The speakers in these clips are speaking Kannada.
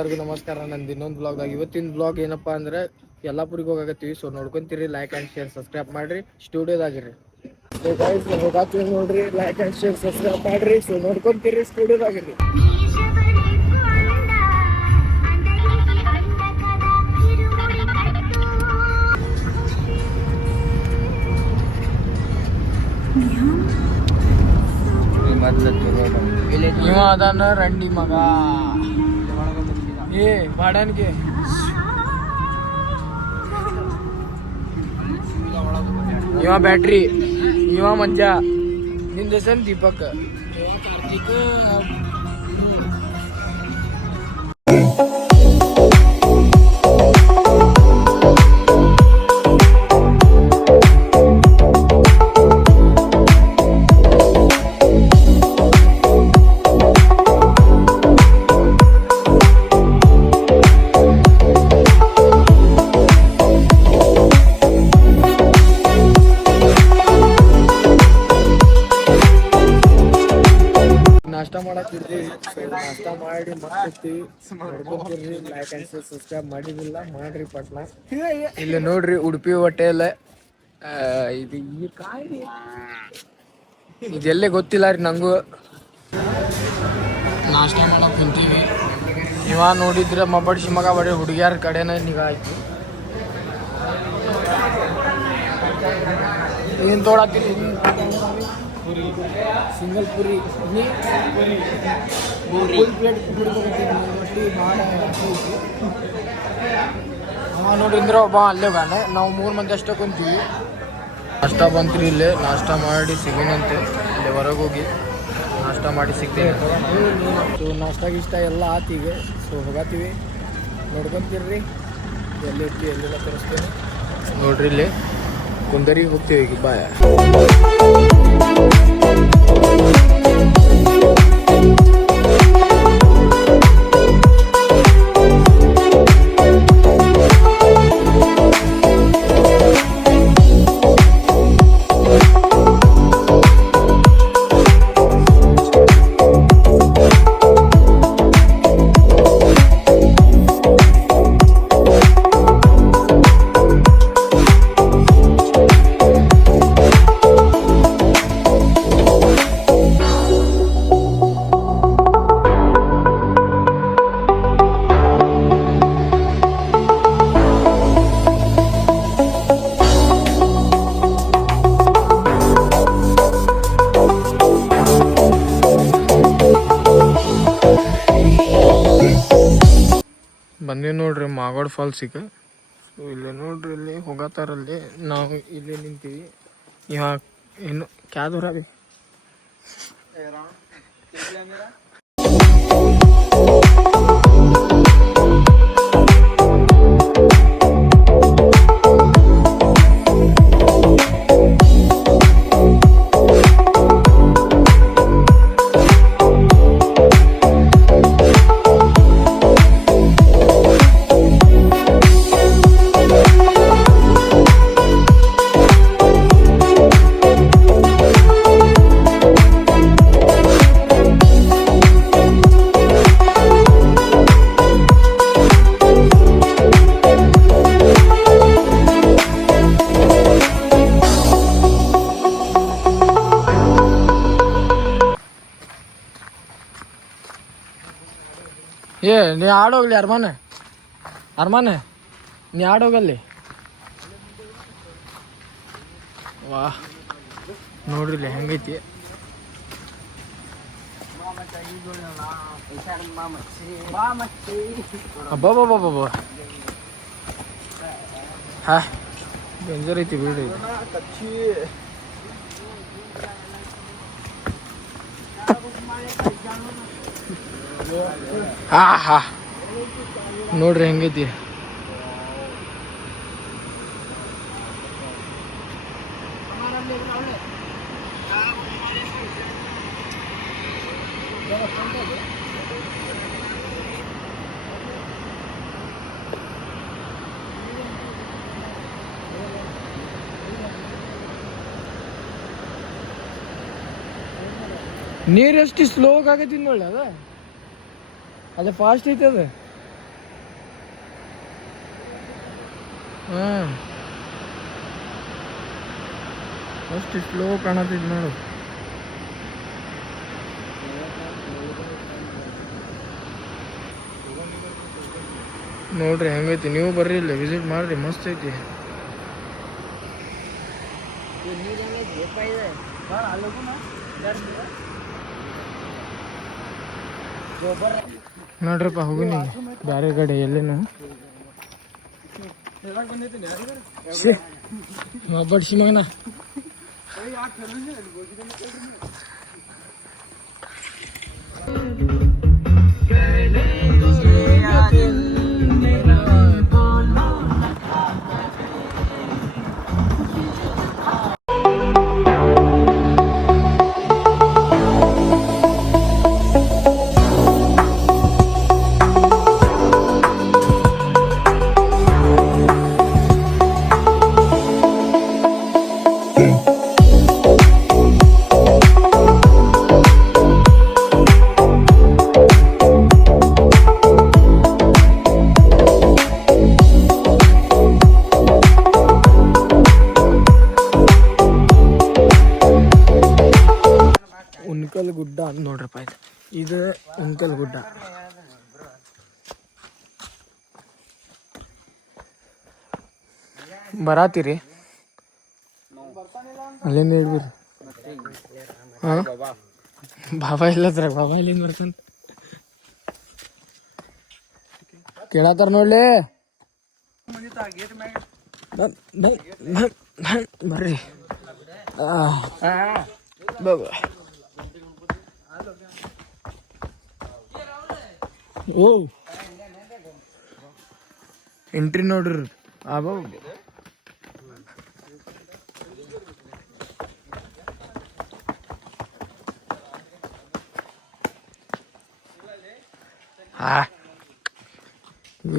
ಎಲ್ಲರಿಗೂ ನಮಸ್ಕಾರ. ನಂದು ಇನ್ನೊಂದು ಬ್ಲಾಗ್ದಾಗ ಇವತ್ತಿನ ಬ್ಲಾಗ್ ಏನಪ್ಪಾ ಅಂದ್ರೆ ಯಲ್ಲಾಪುರಿಗೆ ಹೋಗಾಕತ್ತೀವಿ. ಸೊ ನೋಡ್ಕೊಂತೀರಿ, ಲೈಕ್ ಆ್ಯಂಡ್ ಶೇರ್ ಸಬ್ಸ್ಕ್ರೈಬ್ ಮಾಡಿರಿ. ಸ್ಟುಡಿಯೋದಾಗಿರಿ ಹೋಗಾತೀವಿ ನೋಡ್ರಿ. ಲೈಕ್ ಆ್ಯಂಡ್ ಶೇರ್ ಸಬ್ಸ್ಕ್ರೈಬ್ ಮಾಡಿರಿ. ಸೊ ನೋಡ್ಕೊಂತೀರಿ, ಸ್ಟುಡಿಯೋದಾಗಿರಿ. ಇವ ಅದಾನ ರಂಡಿ ಮಗ. ಏ ಬಾಡನ್ಗೆ ಇವ ಬ್ಯಾಟ್ರಿ, ಇವ ಮಂಜ, ನಿಂದ ಹೆಸರು ದೀಪಕ್, ಇವ ಕಾರ್ತಿಕ್. ನಾಷ್ಟ ಮಾಡಕ್ಕಿರ್ತೀವಿ. ನಾಷ್ಟ ಮಾಡಿ ಮಾಡ್ತಿರ್ತೀವಿ. ನೋಡ್ಕೊಂತೀರಿ, ಲೈಕ್ ಆ್ಯಂಡ್ ಶೇರ್ ಸಬ್ಸ್ಕ್ರೈಬ್ ಮಾಡಿದಿಲ್ಲ ಮಾಡ್ರಿ ಪಟ್ನ. ಇಲ್ಲಿ ನೋಡ್ರಿ ಉಡುಪಿ ಹೋಟೆಲ್. ಇದು ಈ ಕಾಯಿ ಇದೆಲ್ಲೇ ಗೊತ್ತಿಲ್ಲ ರೀ ನಂಗೂ. ನಾಷ್ಟ ಮಾಡಕ್ ಕುಂತೀವಿ. ಇವ ನೋಡಿದ್ರೆ ಮಬ್ಬಡಿಸಿ ಮಗ ಬರೀ ಹುಡುಗಿಯರ ಕಡೆನೇ ನಿಗಾ ಆಯ್ತು. ಏನು ತೊಗೊಳತ್ತೀರಿ? Puri, single puri, full plate puri ರೊಟ್ಟಿ ಭಾಳ. ಅವ ನೋಡಿದ್ರೆ ಒಬ್ಬ ಅಲ್ಲೇ ಹೋಗಾನೆ. ನಾವು 3 ಮಂದಿ ಅಷ್ಟೇ ಕುಂತೀವಿ. ನಾಷ್ಟ ಬಂತ್ರಿ ಇಲ್ಲೇ. ನಾಷ್ಟ ಮಾಡಿ ಸಿಗೋಣಂತೆ. ಇಲ್ಲೇ ಹೊರಗೆ ಹೋಗಿ ನಾಷ್ಟ ಮಾಡಿ ಸಿಗ್ತೇವೆ. ಸೊ ನಾಷ್ಟ ಗಿಷ್ಟ ಎಲ್ಲ ಆತೀವಿ. ಸೊ ಹೋಗತ್ತೀವಿ, ನೋಡ್ಕೊಂತೀರ್ರಿ. ಎಲ್ಲಿರ್ತಿ ಎಲ್ಲೆಲ್ಲ ತರಿಸ್ತೇವೆ ನೋಡ್ರಿ. ಇಲ್ಲಿ ಕುಂದರಿಗೆ ಹೋಗ್ತೀವಿ ಈಗ. ಬಾಯ್. ಬಂದೀವಿ ನೋಡ್ರಿ ಮಾಗೋಡ್ ಫಾಲ್ಸಿಗೆ. ಸೊ ಇಲ್ಲಿ ನೋಡ್ರಿ, ಇಲ್ಲಿ ಹೋಗತ್ತಾರಲ್ಲಿ. ನಾವು ಇಲ್ಲಿ ನಿಂತೀವಿ. ಇವಾಗ ಏನು ಕ್ಯಾದೂರ ರೀ. ಏ ನೀ ಆಡೋಗ್ಲಿ ಅರ್ಮಾನೆ ನೀ ಆಡೋಗಲ್ಲಿ. ವಾ ನೋಡ್ರಿ ಹೆಂಗೈತಿ. ಅಬ್ಬಬ್ಬಬ್ಬಬ್ಬ ಹಾ ಡೇಂಜರ್ ಐತಿ ಬಿಡ್ರಿ. ಹಾ ಹಾ ನೋಡ್ರಿ ಹೆಂಗೈತಿ. ನೀರು ಎಷ್ಟು ಸ್ಲೋ ಆಗತ್ತಿದ್ ನೋಡಿ. ಅದ ಫಾಸ್ಟ್ ಐತೆ. ಅದು ಹಾಂ ಅಷ್ಟು ಸ್ಲೋ ಕಾಣತ್ತಿದ್ ನೋಡು. ನೋಡ್ರಿ ಹೆಂಗೈತಿ, ನೀವು ಬರ್ರಿ ಇಲ್ಲ ವಿಸಿಟ್ ಮಾಡ್ರಿ, ಮಸ್ತ್ ಐತಿ. ನೋಡ್ರಪ್ಪ ಹೋಗಿನಿ ಬೇರೆ ಕಡೆ ಎಲ್ಲೇನು ಬಡ್ಸಿ ಮಗನ. ಉಣ್ಕಲ್ ಗುಡ್ಡ ಅಂತ ನೋಡ್ರಪ್ಪ, ಇದು ಉಣ್ಕಲ್ ಗುಡ್ಡ. ಬರಾತೀರಿ ಅಲ್ಲೇನು ಹೇಳ್ಬಿರಿ. ಹಾಂ ಬಾಬಾ ಇಲ್ಲದ್ರ, ಬಾಬಾ ಇಲ್ಲಿಂದ ಬರ್ತಾನ ಕೇಳತ್ತಾರ ನೋಡ್ಲಿ. ಬರ್ರಿ ಬಾಬಾ. ಓ ಎಂಟ್ರಿ ನೋಡ್ರಿ. ಬಾಬಾ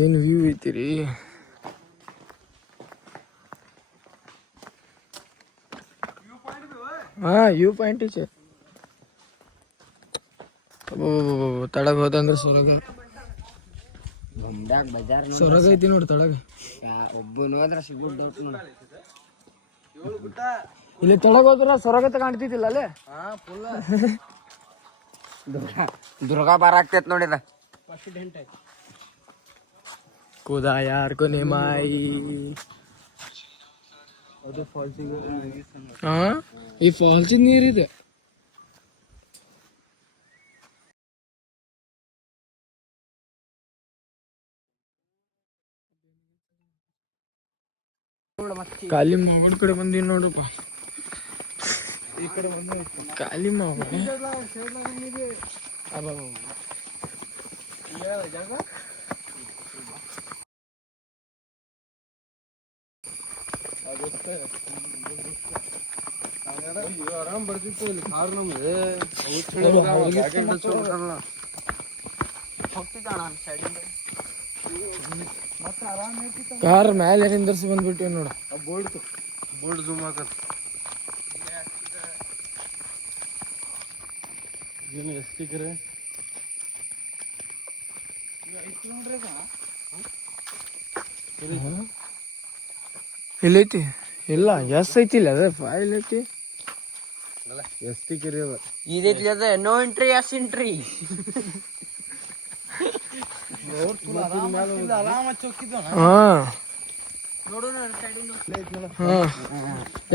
ಏನು ವ್ಯೂ ಐತಿರಿ. ಹಾಂ ವ್ಯೂ ಪಾಯಿಂಟ್ ಐತೆ. ತಳಗ ಹೋದಂದ್ರೆ ಸೊರಗ ಐತಿ ನೋಡಿ ತಳಗ. ಇಲ್ಲಿ ತಳಗ ಹೋದ್ರ ಸೊರಗತ ಕಾಣ್ತಿದ್ದಿಲ್ಲ ಅಲ್ಲೇ. ದುರ್ಗಾ ಬಾರ ಆಗ್ತೈತ್ ನೋಡಿದ. ಕುದಾ ಯಾರ್ ಕೊನೆ ಮಾಯಿ. ಹಾ ಈ ಫಾಲ್ಸಿನ ನೀರಿದೆ. ಕಾಲಿ ಮಾವನ ಕಡೆ ಬಂದೀನಿ ನೋಡಪ್ಪ. ಈ ಕಡೆ ಕಾಲಿ ಮಾವ ಆರಾಮ್ ಬರ್ತಿತ್ತು ಇಲ್ಲಿ ಕಾರ್ ನಮ್ಗೆ. ಕಾರ್ ಮ್ಯಾಲೆ ನಿಂದರ್ಸಿ ಬಂದ್ಬಿಟ್ಟಿವಿ ನೋಡು. ಬೋಲ್ಡ್ ಜೂಮ್ ಆಗತ್ತೆ. ಏನು ಎಷ್ಟಿಕ್ರೆ ಎಲ್ಲೈತಿ? ಇಲ್ಲ ಎಸ್ ಐತಿಲ್ಲ ಅದ ಫೈಲ್ ಐತಿ. ಎಷ್ಟಿಕ್ರಿ ಅದ ಇದೈತಿ ಅದ. No entry yes entry.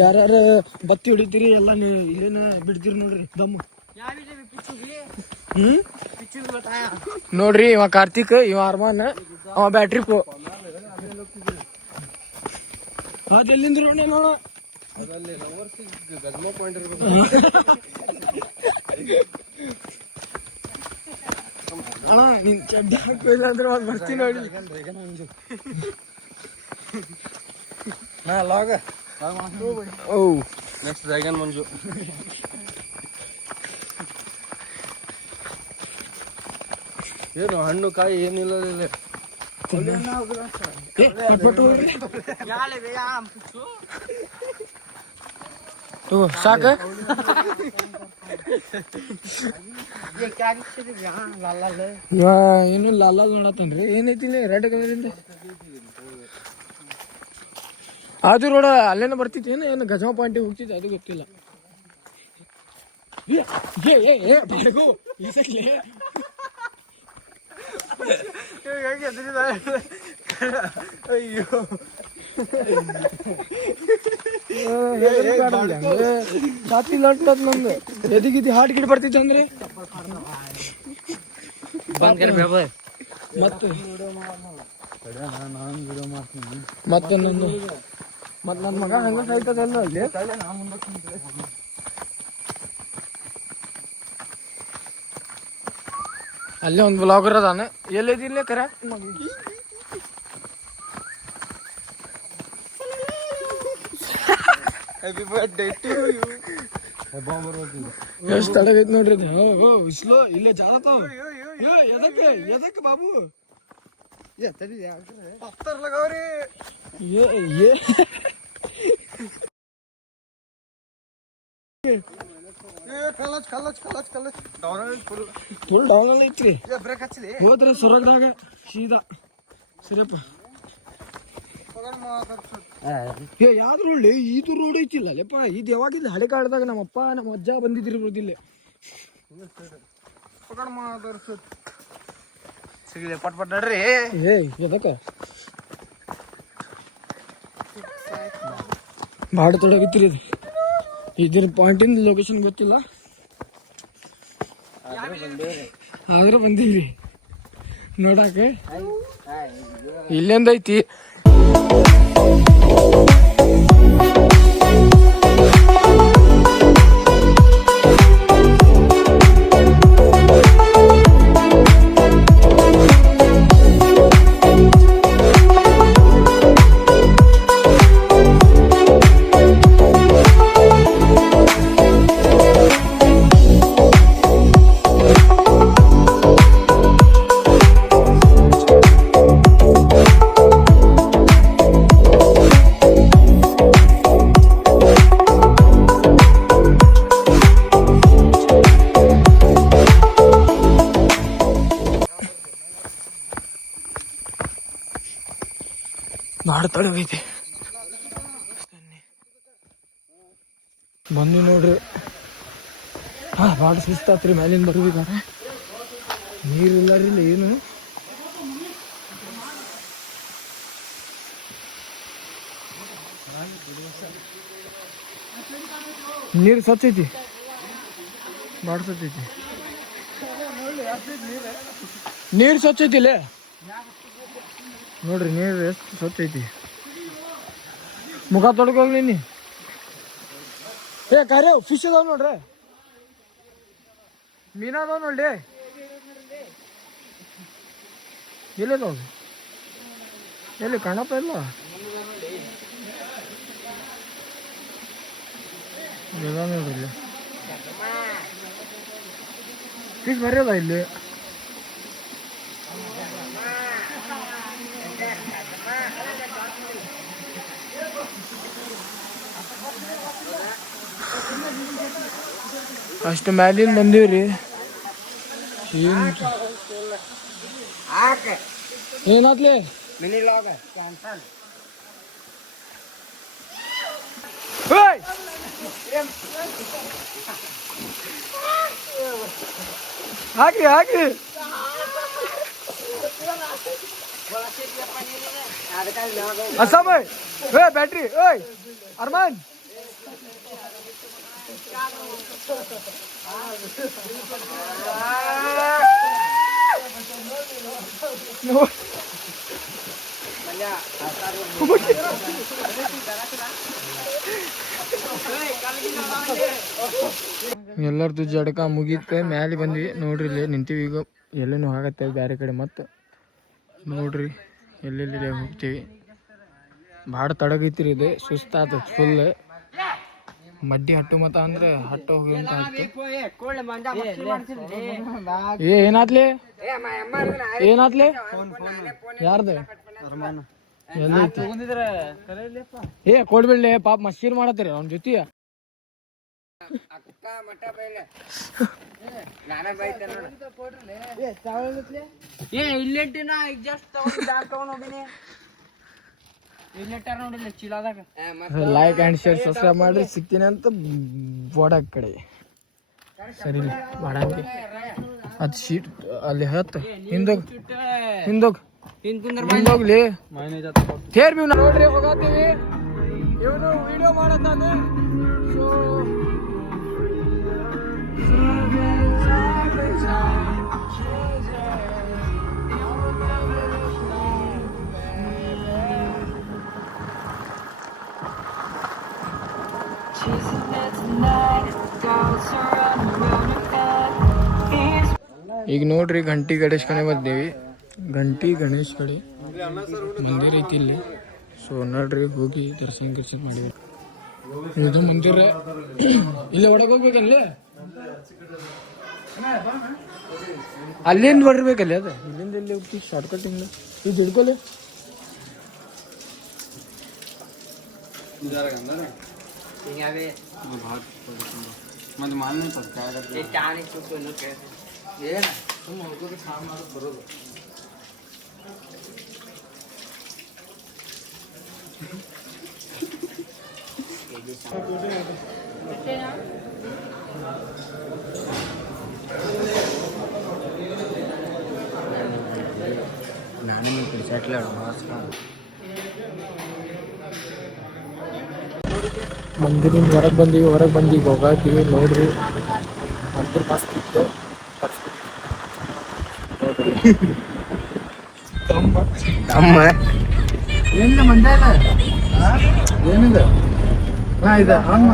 ಯಾರ್ಯಾರ ಬತ್ತಿ ಹೊಡಿತೀರಿ ಎಲ್ಲ ಇಲ್ಲೇನ ಬಿಡ್ತೀರಿ ನೋಡ್ರಿ ದಮ್ಮು. ನೋಡ್ರಿ ಇವ ಕಾರ್ತಿಕ್, ಇವ ಅರ್ಮಾನ್, ಅವ ಬ್ಯಾಟ್ರಿ ಪ್ರೋ. ಅದೆಲ್ಲಿಂದ ನೋಡ ಗದ್ಮ ಪಾಯಿಂಟ್ ಇರ್ಬೇಕು ಅಣ್ಣ. ನಿನ್ ಚಡ್ಡಿ ಹಾಕಿಲ್ಲ ಅಂದ್ರೆ ಒಂದು ಬರ್ತೀನಿ ನೋಡಿ. ಓ ನೆಕ್ಸ್ಟ್ ಡ್ರ್ಯಾಗನ್ ಮಂಜು. ಏನು ಹಣ್ಣು ಕಾಯಿ ಏನಿಲ್ಲ ಇಲ್ಲಿ. ಸಾಕ ಏನು ಲಾಲ ನೋಡತ್ತನ್ರಿ. ಏನೈತಿ ರೆಡ್ ಕಲರ್ ಇಂದ ಅದು ರೋಡ ಅಲ್ಲೇನೋ ಬರ್ತಿತ್ತು ಏನು ಗಜಮ ಪಾಯಿಂಟಿಗೆ ಹೋಗ್ತಿತ್ತು ಅದು ಗೊತ್ತಿಲ್ಲ. ಅಯ್ಯೋ ಛಾತಿ ಲಟ್ಲತ್ ನಂದು ಎದಿಗಿದ್ದಿ ಹಾಟ್ ಗಿಡ ಬರ್ತಿತ್ತು ಅಂದ್ರೆ ಮತ್ತೆ ನಂದು ಮತ್ ನನ್ ಮಗ ಹಂಗ ಸಾಯ್ತದಲ್ಲ ಅಲ್ಲಿ. ಅಲ್ಲೇ ಒಂದು ಬ್ಲಾಗರ್ ಅದಾನ. ಎಲ್ಲಿದಿಲ್ಲ ಕರೆಕ್ಟ್ ಎಷ್ಟು ತಡಗೈತ್ ನೋಡ್ರಿ ಸ್ಲೋ ಇಲ್ಲೇ ಜಾಲತಾವ. ಎದಕ್ಕೆ ಬಾಬು ಫುಲ್ ಡೌನ್ ಅಲ್ಲಿ ಐತ್ರಿ. ಹೋದ್ರೆ ಸೊರಗದಾಗ ಸೀದಾ ಸರಿಯಪ್ಪ. ಯಾವ್ದು ರೋಡ್ ಇದು ರೋಡ್ ಐತಿಲ್ಲ ಅಲ್ಲಪ್ಪ. ಇದು ಯಾವಾಗಿಲ್ಲ ಹಳೆ ಕಾಲದಾಗ ನಮ್ಮಪ್ಪ ನಮ್ಮ ಅಜ್ಜ ಬಂದಿದ್ದಿರ್ಬೋದಿಲ್ಲ. ಸಿಗಲಿ ಪಟ್ ಪಟ್ ನಡ್ರಿ. ಎದಕ್ಕ ಭಾಳ ತೊಡಗಿತ್ರಿ ಇದು. ಇದ್ರ ಪಾಯಿಂಟಿಂದ ಲೊಕೇಶನ್ ಗೊತ್ತಿಲ್ಲ ಆದ್ರೆ ಬಂದೀವ್ರಿ ನೋಡಾಕ. ಇಲ್ಲೆಂದ ಐತಿ ಭಾಳ ತಡಗೈತಿ. ಬಂದು ನೋಡ್ರಿ ಭಾಳ ಸುಸ್ತಾತ್ರಿ. ಮ್ಯಾಲಿಂದ ಬರ್ಬೇಕಾರೆ ನೀರಿಲ್ಲ ರೀ ಇಲ್ಲ ಏನು. ನೀರು ಸ್ವಚ್ಛ ಐತಿ ಭಾಳ ಸ್ವಚ್ಛ ಐತಿ. ನೀರು ಸ್ವಚ್ಛ ಐತಿಲ್ಲ ನೋಡ್ರಿ. ನೀರು ಎಷ್ಟು ಸ್ವಚ್ಛ ಐತಿ. ಮುಖ ತೊಡ್ಕೋಗ್ಲಿ ನೀ. ಕರೆ ಫಿಶ್ ಅದಾವ ನೋಡ್ರಿ. ಮೀನಾ ಅದಾವ ನೋಡ್ರಿ. ಎಲ್ಲಿದಾವ ಎಲ್ಲಿ ಕಾಣಪ್ಪ ಇಲ್ಲ. ನೋಡ್ರಿ ಇಲ್ಲಿ ಫಿಶ್ ಬರೆಯದ ಇಲ್ಲಿ. ಅಷ್ಟು ಮ್ಯಾಲಿಂದ ಬಂದೀವ್ರಿ. ಏನಾತ್ಲಿ ಹಾಕ್ರಿ ಹಾಕ್ರಿ. ಅಸ್ಸಾಮ ಬ್ಯಾಟ್ರಿ ಓಯ್ ಅರ್ಮಾನ್ ಎಲ್ಲರದು ಜಡಕ ಮುಗೀತ ಮ್ಯಾಲೆ ಬಂದ್ವಿ ನೋಡ್ರಿ. ಇಲ್ಲೇ ನಿಂತೀವಿ ಈಗ. ಎಲ್ಲೇನು ಆಗತ್ತೆ ಬೇರೆ ಕಡೆ. ಮತ್ತೆ ನೋಡ್ರಿ ಎಲ್ಲೆಲ್ಲಿ ಹೋಗ್ತೀವಿ. ಭಾಳ ತಡಗೈತಿರಿ ಇದು. ಸುಸ್ತಾತ ಫುಲ್. ಮಡ್ಡಿ ಹಟ್ಟು ಮತ ಅಂದ್ರೆ ಹಟ್ಟ ಹೋಗಿ ಅಂತ ಆಯ್ತು. ಏನಾತ್ಲಿ ಏನಾತ್ಲಿ ಯಾರ್ದು ಎಲ್ಲೈತಿ ಕೊಡ್ಬಿಡ್ಲಿ ಪಾಪ ಮಸ್ಕೀರ್ ಮಾಡತ್ತೀರಿ ಅವ್ನ ಜೊತೆ. ಲೈಕ್ ಆ್ಯಂಡ್ ಶೇರ್ ಸಬ್ಸ್ಕ್ರೈಬ್ ಮಾಡ್ರಿ. ಸಿಗ್ತೀನಿ ಅಂತ ಬೋರ್ಡ್ ಕಡೆ ಸರಿ ಮಾಡಂಗೆ ಅದು ಶೀಟ್ ಅಲ್ಲಿ ಹತ್ತು ಹಿಂದೋಗ್ಲಿ ಕೇರ್ ಬಿ ನೋಡ್ರಿ ಹೋಗತ್ತೀವಿ. ಇವನು ವಿಡಿಯೋ ಮಾಡತ್ತಾನೆ. ಸೊ ಈಗ ನೋಡ್ರಿ ಗಂಟಿ ಗಣೇಶ್ ಕಡೆ ಬಂದೇವಿ. ಗಂಟಿ ಗಣೇಶ್ ಕಡೆ ಮಂದಿರ ಐತಿ ಇಲ್ಲಿ. ಸೊ ನೋಡ್ರಿ ಹೋಗಿ ದರ್ಶನ ಮಾಡಿವಿ. ಇದು ಮಂದಿರ ಇಲ್ಲಿ ಒಳಗೆ ಹೋಗ್ಬೇಕಲ್ಲಿ, ಅಲ್ಲಿಂದ ಬರ್ಬೇಕಲ್ಲಿ. ಅದ ಇಲ್ಲಿಂದ ಎಲ್ಲಿ ಹೋಗ್ತೀವಿ ಶಾರ್ಟ್ ಕಟ್ಟಿಂಗ್ ಇದು ಹಿಡ್ಕೊಲೆ. ಬರೋದು ನಾನು ಸೆಟ್ಲ್ ಮಂದಿರಿಂದ ಹೊರಗೆ ಬಂದು ಈಗ ಹೋಗಾತೀವಿ. ನೋಡ್ರಿ ಮಂದಿರ ಮಸ್ತ್ ಇತ್ತು. ಏನಿಲ್ಲ ಮಂದ ಏನಿದೆ ಇದೆ ಹಂಗ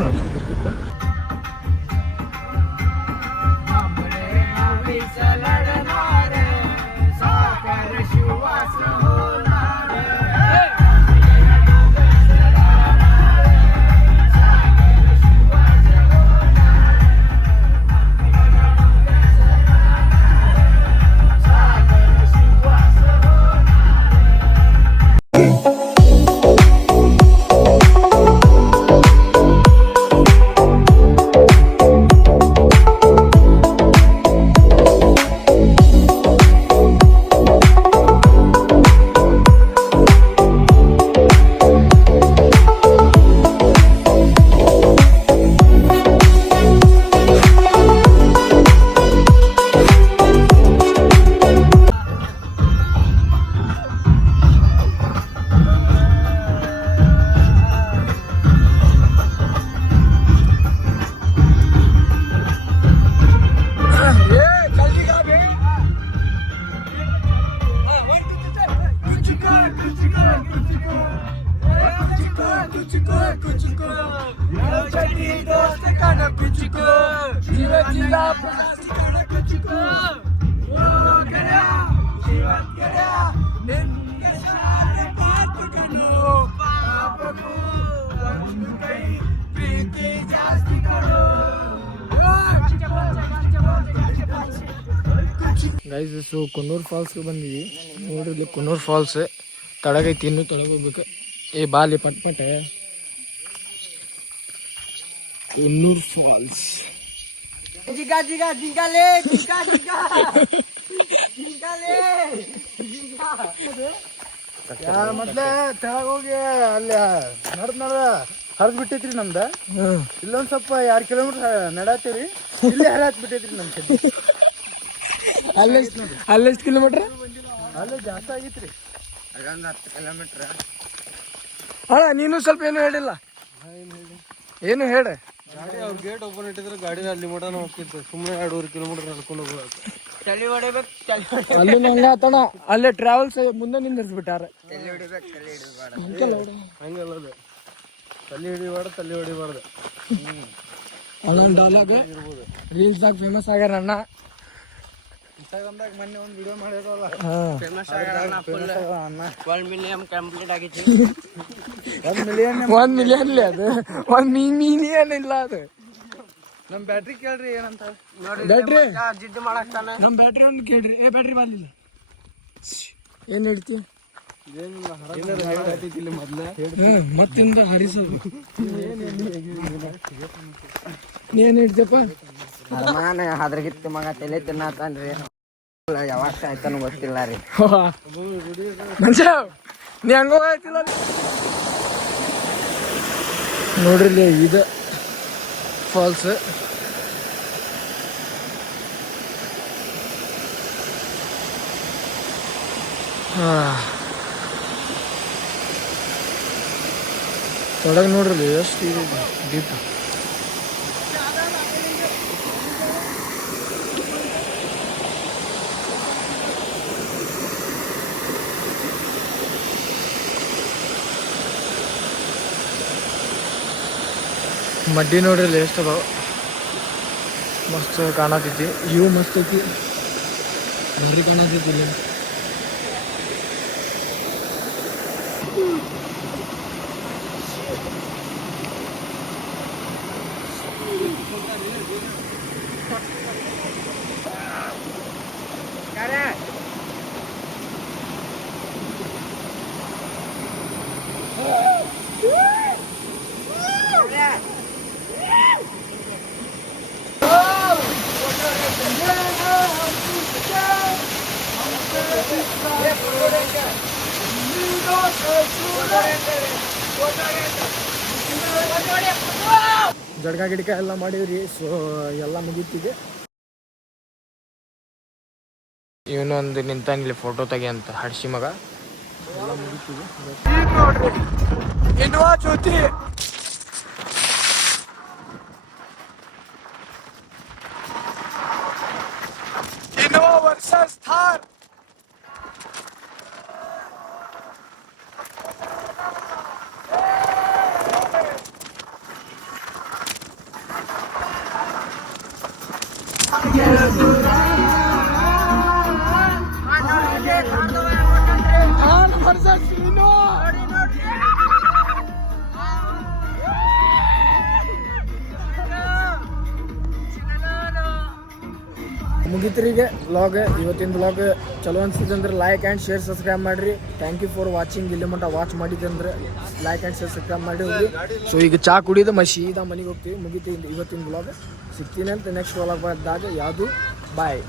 ಗೈಸ್. ಸೊ ಕುನ್ನೂರ್ ಫಾಲ್ಸ್ಗೆ ಬಂದೀವಿ. ನೋಡ್ರಿ ಕುನ್ನೂರ್ ಫಾಲ್ಸ್ ತಳಗೈತಿ, ಇನ್ನೂ ತಳಗ ಹೋಗ್ಬೇಕು. ಏ ಬಾಲಿ ಪಟ್ ಕುನ್ನೂರ್ ಫಾಲ್ಸ್. ಮೊದ್ಲೇ ತೆಳಗ ಹೋಗಿ ಅಲ್ಲಿ ನಡ್ದ ಹರಿದ್ ಬಿಟ್ಟೈತ್ರಿ ನಮ್ದ. ಇಲ್ಲೊಂದ್ ಸ್ವಲ್ಪ 2 ಕಿಲೋಮೀಟರ್ ನಡಾತೀವ್ರಿ. ಇಲ್ಲಿ ಹರಿತ್ ಬಿಟ್ಟೈತ್ರಿ ನಮ್ ಕಡೆ. ಅಲ್ಲೆಷ್ಟು ಕಿಲೋಮೀಟ್ರ್? ಅಲ್ಲೇ ಜಾಸ್ತಿ ಆಗಿತ್ರಿ, 10 ಕಿಲೋಮೀಟ್ರ್. ಅಣ್ಣ ನೀನು ಸ್ವಲ್ಪ ಏನು ಹೇಳಿಲ್ಲ. ಏನು ಹೇಳ. ಗಾಡಿ ಅವ್ರ ಗೇಟ್ ಓಪನ್ ಇಟ್ಟಿದ್ರೆ ಗಾಡಿ ಅಲ್ಲಿ ಮಟನ ಹೋಗ್ತಿತ್ತು. ಸುಮ್ಮನೆ 2-2 ಕಿಲೋಮೀಟರ್ ನಡ್ಕೊಂಡು ಹೋಗ್ಬೇಕು. ಅಲ್ಲಿ ನಂಗೆ ಆತಣ ಅಲ್ಲೇ ಟ್ರಾವೆಲ್ಸ್ ಮುಂದೆ ನಿಂದಿರ್ಸ್ಬಿಟ್ಟಾರ. ಹಂಗಲ್ಲ, ತಲೆ ಹಿಡಿಬಾರ್ದು. ಅದೊಂದು ಡೈಲಾಗ್ ರೀಲ್ಸ್ದಾಗ ಫೇಮಸ್ ಆಗ್ಯಾರ ಅಣ್ಣ. ಇನ್ಸ್ಟಾಗ್ರಾಮ್ದಾಗ ಮೊನ್ನೆ ಒಂದು ವಿಡಿಯೋ ಮಾಡಿರಲ್ಲ, ಫೇಮಸ್ ಆಗ್ಯಾರ ಅಣ್ಣ. 1 ಮಿಲಿಯನ್ ಕಂಪ್ಲೀಟ್ ಆಗಿತ್ತು. 1 ಮಿಲಿಯನ್ ಅದು 1 ಮಿಲಿಯನ್ ಇಲ್ಲ. ಅದು ನಮ್ ಬ್ಯಾಟ್ರಿ ಕೇಳ್ರಿ ಏನಂತ. ಬ್ಯಾಟ್ರಿ ಜಿದ್ದು ಮಾಡಕ್ತಾನ. ನಮ್ ಬ್ಯಾಟ್ರಿ ಒಂದು ಕೇಳ್ರಿ. ಬ್ಯಾಟ್ರಿ ಬಾಲಿಲ್ಲ ಏನ್ ಹೇಳ್ತಿ? ಮತ್ತಿಂದ ಹರಿಸೋದು ಏನ್ ಹೇಳ್ತಪ್ಪ? ಅದ್ರಗಿತ್ತು ಮಗ ತಲೆ ತಿನ್ನತಾನ್ರಿ. ಯಾವಾಗ ಆಯ್ತಾನು ಗೊತ್ತಿಲ್ಲ ರೀ. ಮನುಷ್ಯ ನೀ ಹಂಗ ನೋಡ್ರಿ ಇಲ್ಲಿ ಇದು ಫಾಲ್ಸ್. ತೊಡಗ ನೋಡ್ರಿ ಎಷ್ಟು ಇದೆ ಡೀಪ್. ಮಡ್ಡಿ ನೋಡ್ರಿ ಎಷ್ಟು ಅದಾವ. ಮಸ್ತ್ ಕಾಣತೈತಿ, ಇವು ಮಸ್ತ್ ಐತಿ, ಭಾರಿ ಕಾಣತೈತಿ ಇಲ್ಲಿ. ಜಡ್ಗ ಗಿಡ್ಕ ಎಲ್ಲ ಮಾಡಿವ್ರಿ. ಸೊ ಎಲ್ಲ ಮುಗೀತಿದೆ. ಇವನೊಂದು ನಿಂತಂಗಿಲ್ಲ ಫೋಟೋ ತೆಗಿ ಅಂತ ಹಡ್ಸಿ ಮಗ. ಎಲ್ಲ ಮುಗೀತಿದೆ. ನೋಡ್ರಿ Innova Jyoti Innova versus Thar. ಮುಗಿತ್ರಿಗೆ ವ್ಲಾಗ್. ಇವತ್ತಿನ ವ್ಲಾಗ್ ಚಲೋ ಅನ್ಸಿದ್ರೆ ಲೈಕ್ ಆ್ಯಂಡ್ ಶೇರ್ ಸಬ್ಸ್ಕ್ರೈಬ್ ಮಾಡಿರಿ. Thank you for watching. ಇಲ್ಲಿ ಮಟ್ಟ ವಾಚ್ ಮಾಡಿದ್ರೆ ಲೈಕ್ ಆ್ಯಂಡ್ ಶೇರ್ ಸಬ್ಸ್ಕ್ರೈಬ್ ಮಾಡಿ ಹೋಗಿ. ಸೊ ಈಗ ಚಾ ಕುಡಿದು ಸೀದಾ ಮನೆಗೆ ಹೋಗ್ತೀವಿ. ಮುಗಿತು ಇವತ್ತಿನ ವ್ಲಾಗ್. ಸಿಗ್ತೀನಿ ಅಂತ ನೆಕ್ಸ್ಟ್ ವ್ಲಾಗ್ ಬಂದಾಗ ಯಾವುದು. ಬಾಯ್.